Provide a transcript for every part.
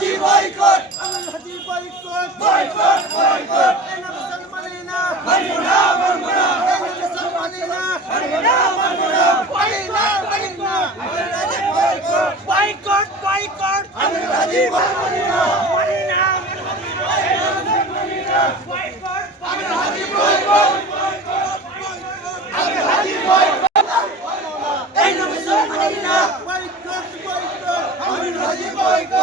হাজি boycott. আল হাজি boycott. Boycott boycott. এনা মুসলমান আলীনা হারিনা মারমুনা এনা মুসলমান আলীনা হারিনা মারমুনা পাইনা পাইনা আল হাজি বয়কট। Boycott boycott. আল হাজি বয়কট।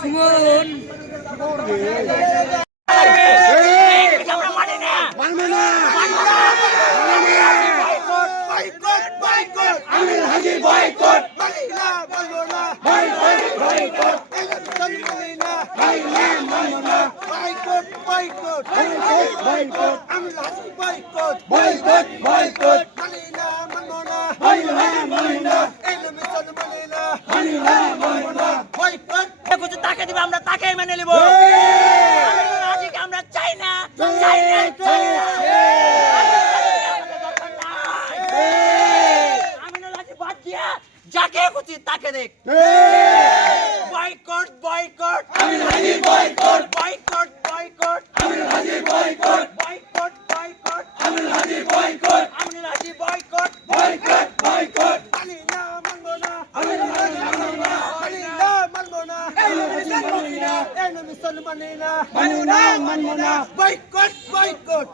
সুমন। মানবে না। বয়কট আমি লাসি বয়কট বয়কট তাকে দিবে আমরা তাকে মেনে নেব। আমরা চাই না? চাই না চাই না। যাকে খুশি তাকে দেখ। বয়কট বয়কট আমি লাগি বয়কট এই নবী সাল্লাল্লাহু আলাইহি ওয়া সাল্লাম মানি না বয়কট বয়কট